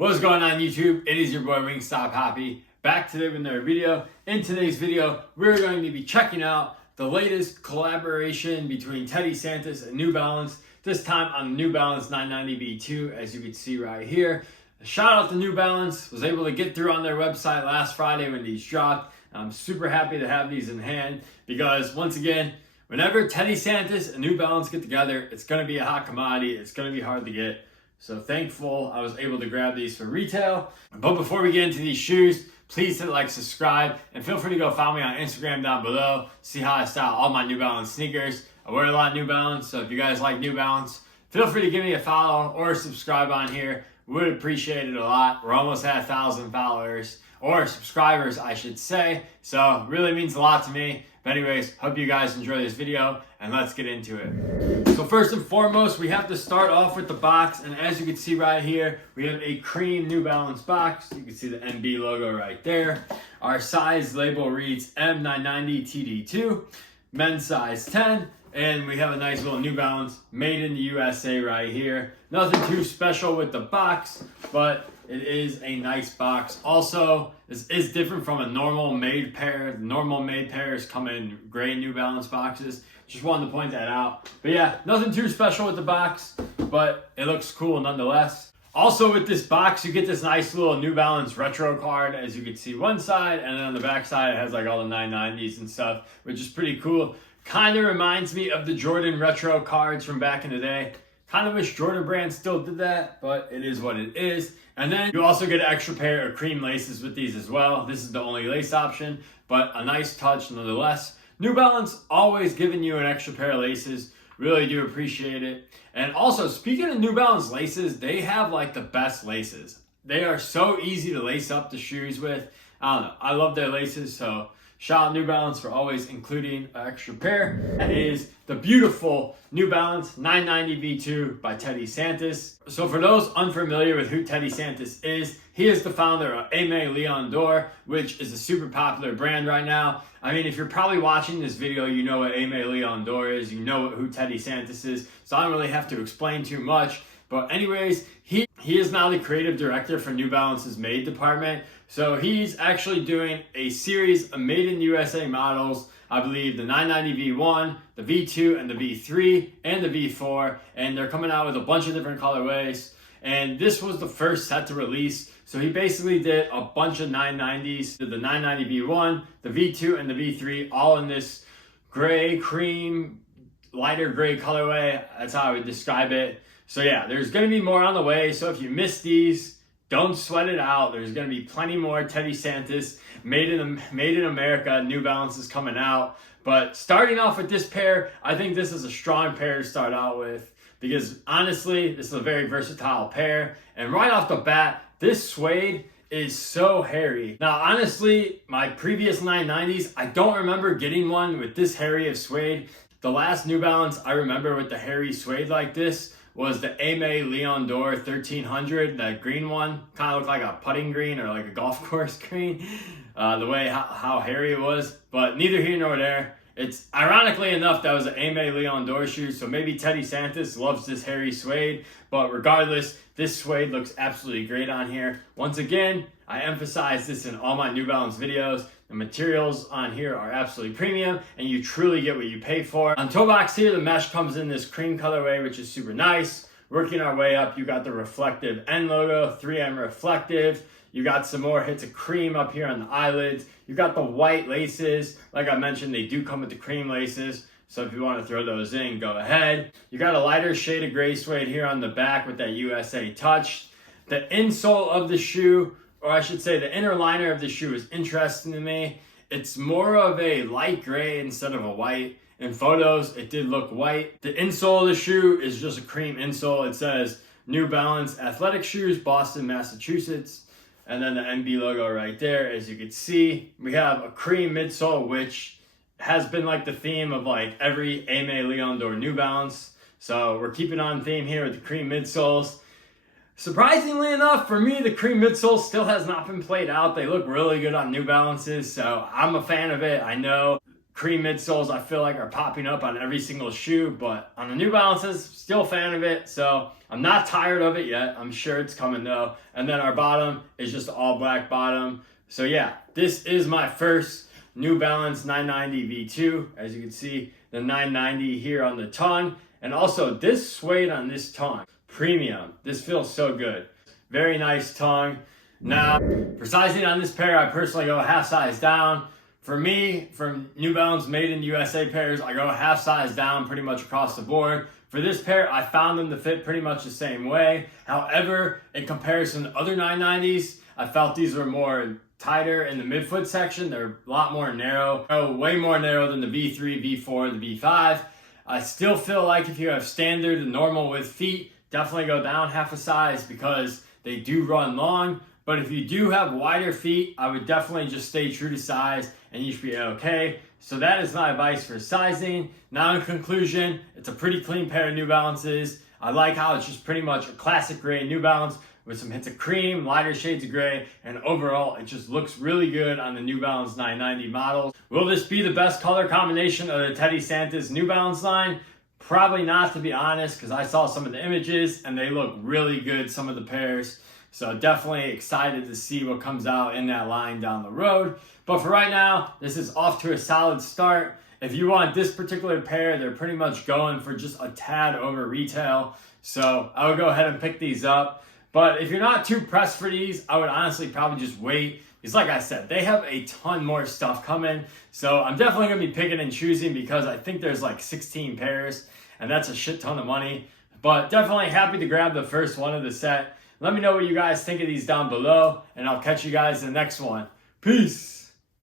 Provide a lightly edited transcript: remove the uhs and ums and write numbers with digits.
What's going on YouTube? It is your boy Wingstop Happy, back today with another video. In today's video, we're going to be checking out the latest collaboration between Teddy Santis and New Balance, this time on the New Balance 990V2, as you can see right here. Shout out to New Balance, was able to get through on their website last Friday when these dropped. I'm super happy to have these in hand because, once again, whenever Teddy Santis and New Balance get together, it's going to be a hot commodity. It's going to be hard to get. So thankful I was able to grab these for retail. But before we get into these shoes, please hit like, subscribe, and feel free to go follow me on Instagram down below. See how I style all my New Balance sneakers. I wear a lot of New Balance, so if you guys like New Balance, feel free to give me a follow or subscribe on here. Would appreciate it a lot. We're almost at 1,000 followers, or subscribers, I should say. So really means a lot to me. But anyways, hope you guys enjoy this video, and let's get into it. So first and foremost, we have to start off with the box, and as you can see right here, we have a cream New Balance box. You can see the NB logo right there. Our size label reads M990TD2, men's size 10, and we have a nice little New Balance made in the USA right here. Nothing too special with the box, but it is a nice box. Also, this is different from a normal made pair. Normal made pairs come in gray New Balance boxes. Just wanted to point that out. But yeah, nothing too special with the box, but it looks cool nonetheless. Also with this box, you get this nice little New Balance retro card, as you can see one side, and then on the back side it has like all the 990s and stuff, which is pretty cool. Kind of reminds me of the Jordan retro cards from back in the day. Kind of wish Jordan brand still did that, but it is what it is. And then you also get an extra pair of cream laces with these as well. This is the only lace option, but a nice touch nonetheless. New Balance always giving you an extra pair of laces. Really do appreciate it. And also, speaking of New Balance laces, they have like the best laces. They are so easy to lace up the shoes with. I don't know. I love their laces, so shout out New Balance for always including an extra pair. That is the beautiful New Balance 990V2 by Teddy Santis. So for those unfamiliar with who Teddy Santis is, he is the founder of Aimé Leon Dore, which is a super popular brand right now. I mean, if you're probably watching this video, you know what Aimé Leon Dore is, you know who Teddy Santis is, so I don't really have to explain too much. But anyways, he is now the creative director for New Balance's Made department. So he's actually doing a series of Made in USA models. I believe the 990V1, the V2, and the V3, and the V4. And they're coming out with a bunch of different colorways. And this was the first set to release. So he basically did a bunch of 990s. Did the 990V1, the V2, and the V3, all in this gray, cream, lighter gray colorway. That's how I would describe it. So yeah, there's going to be more on the way. So if you missed these, don't sweat it out. There's going to be plenty more Teddy Santis made in America. New Balance is coming out. But starting off with this pair, I think this is a strong pair to start out with because honestly, this is a very versatile pair. And right off the bat, this suede is so hairy. Now, honestly, my previous 990s, I don't remember getting one with this hairy of suede. The last New Balance I remember with the hairy suede like this was the Aimé Leon Dore 1300, that green one. Kind of looked like a putting green or like a golf course green, the way how hairy it was. But neither here nor there. It's ironically enough that was an Aimé Leon Dore shoe, so maybe Teddy Santis loves this hairy suede. But regardless, this suede looks absolutely great on here. Once again, I emphasize this in all my New Balance videos. The materials on here are absolutely premium, and you truly get what you pay for. On toe box here, the mesh comes in this cream colorway, which is super nice. Working our way up, you got the reflective N logo, 3M reflective. You got some more hits of cream up here on the eyelids. You got the white laces. Like I mentioned, they do come with the cream laces. So if you want to throw those in, go ahead. You got a lighter shade of gray suede here on the back with that USA touch. The insole of the shoe, or I should say the inner liner of the shoe, is interesting to me. It's more of a light gray instead of a white. In photos, it did look white. The insole of the shoe is just a cream insole. It says New Balance Athletic Shoes, Boston, Massachusetts. And then the NB logo right there, as you can see. We have a cream midsole, which has been like the theme of like every Aimé Leon Dore New Balance. So we're keeping on theme here with the cream midsoles. Surprisingly enough, for me, the cream midsole still has not been played out. They look really good on New Balances, so I'm a fan of it. I know cream midsoles I feel like are popping up on every single shoe, but on the New Balances, still a fan of it. So I'm not tired of it yet. I'm sure it's coming though. And then our bottom is just all black bottom. So yeah, this is my first New Balance 990 V2. As you can see, the 990 here on the tongue. And also this suede on this tongue, premium. This feels so good. Very nice tongue. Now, for sizing on this pair, I personally go half size down. For me, from New Balance Made in USA pairs, I go half size down pretty much across the board. For this pair, I found them to fit pretty much the same way. However, in comparison to other 990s, I felt these were more tighter in the midfoot section. They're a lot more narrow, way more narrow than the V3, V4, the V5. I still feel like if you have standard and normal width feet, definitely go down half a size because they do run long. But if you do have wider feet, I would definitely just stay true to size and you should be okay. So that is my advice for sizing. Now in conclusion, it's a pretty clean pair of New Balances. I like how it's just pretty much a classic gray New Balance with some hints of cream, lighter shades of gray, and overall it just looks really good on the New Balance 990 models. Will this be the best color combination of the Teddy Santis New Balance line? Probably not, to be honest, because I saw some of the images and they look really good, some of the pairs. So definitely excited to see what comes out in that line down the road. But for right now, this is off to a solid start. If you want this particular pair, they're pretty much going for just a tad over retail. So I would go ahead and pick these up. But if you're not too pressed for these, I would honestly probably just wait. Because like I said, they have a ton more stuff coming. So I'm definitely going to be picking and choosing because I think there's like 16 pairs. And that's a shit ton of money. But definitely happy to grab the first one of the set. Let me know what you guys think of these down below, and I'll catch you guys in the next one. Peace!